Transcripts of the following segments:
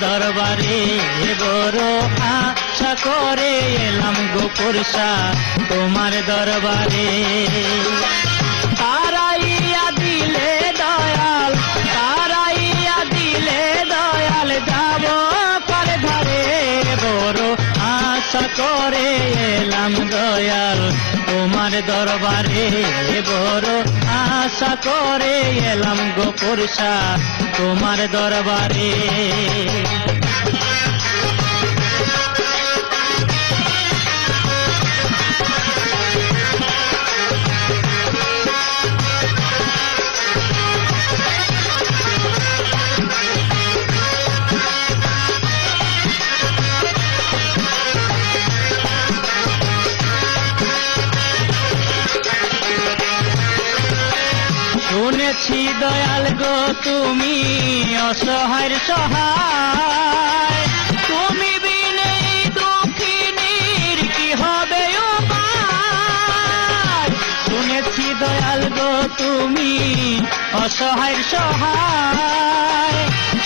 দরবারে বড় আশা করে এলাম গো পুরসা তোমার দরবারে। তারাইয়া দিলে দয়াল, তারাইয়া দিলে দয়াল, যাব কার ধারে বড় আশা করে এলাম দয়াল তোমার দরবারে। বড় আশা করে এলাম গো পুরসা তোমার দরবারে। শুনেছি দয়াল গো তুমি অসহায়ের সহায়, তুমি বিনে দুঃখিনীর কি হবে উপায়। শুনেছি দয়াল গো তুমি অসহায়ের সহায়,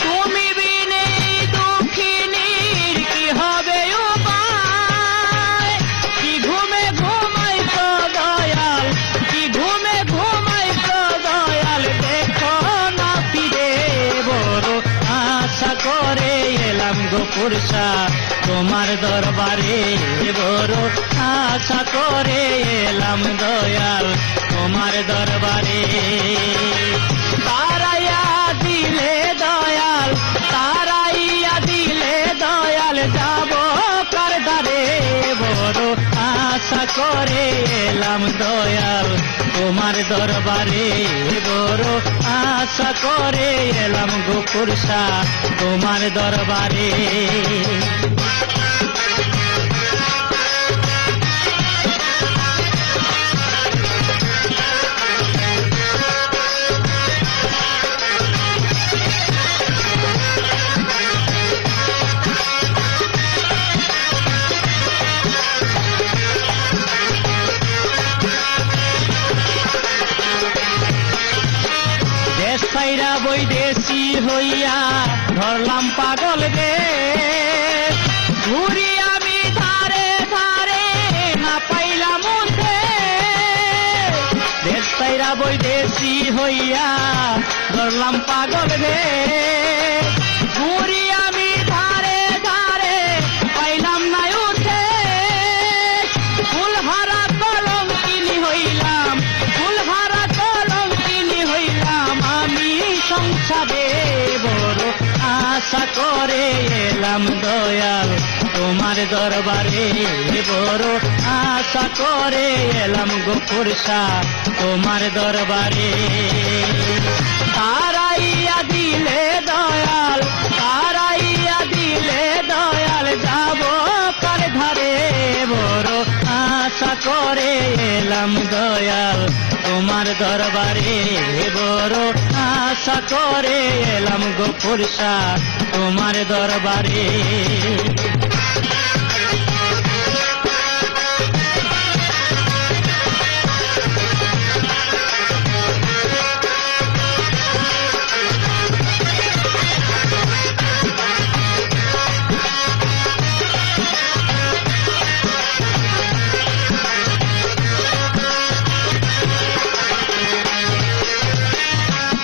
তুমি বিনে দুঃখিনীর কি হবে উপায়। কি ঘুমে ঘুমাই তো দয়াল, কি ঘুমে ঘুমাই তো দয়াল, দেখো না ফিরে বড় আশা করে এলাম গো পুরসা তোমার দরবারে। বড় আশা করে এলাম দয়াল তোমার দরবারে। তারাইয়া দিলে দয়াল, তারাইয়া দিলে দয়াল, যাব কার ধারে বড় আশা করে এলাম দয়াল তোমার দরবারে। বড় আশা করে এলাম গো পুরসা তোমার দরবারে। সাইরা বৈদেশি হইয়া ধরলাম পাগল গে, ঘুরি আমি ধারে ধারে না পাইলাম দেশ। সাইরা বৈদেশি হইয়া ধরলাম পাগল গে, ঘুরি আমি ধারে ধারে পাইলাম না উঠে। ফুলহারা কলম কিনি হইলাম, ফুলহারা কলম কিনি হইলাম আমি সংসারে। বড় আশা করে এলাম দয়াল তোমার দরবারে। বড় আশা করে এলাম গো পুরসা তোমার দরবারে। তারাইয়া দিলে দয়াল, তারাইয়া দিলে দয়াল, যাব কার ধারে বড় আশা করে এলাম দয়াল তোমার দরবারে। বড় আশা করে এলাম গো পুরসা তোমার দরবারে।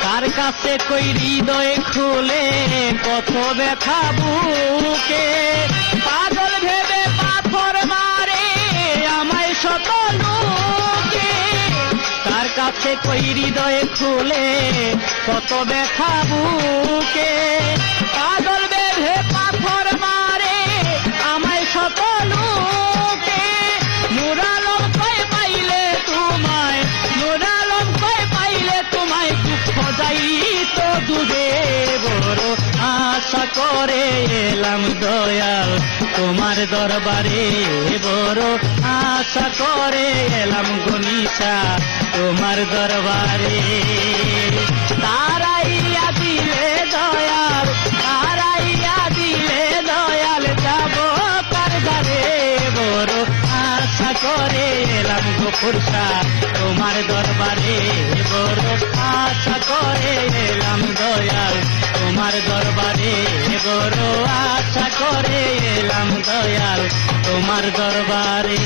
কার কাছে কই হৃদয় খুলে কত ব্যথা বুকে, পাগল ভেবে পাথর মারে আমায় শত লোকে। কার কাছে কই হৃদয় খুলে কত ব্যথা বুকে, পাগল ভেবে পাথর মারে আমায় শত লোকে। নুরালম কয় পাইলে তোমায়, নুরালম কয় পাইলে তোমায় দুঃখ যাই তো দূরে। বড় আশা করে এলাম দয়াল তোমার দরবারে। বড় আশা করে এলাম গনিশা তোমার দরবারে। তারাইয়া দিলে দয়াল, তারাইয়া দিলে দয়াল, যাব কার ধারে বড় আশা করে এলাম গো পুরসা তোমার দরবারে। বড় আশা করে এলাম দয়াল তোমার দরবারে। বড় দয়াল তোমার দরবারে।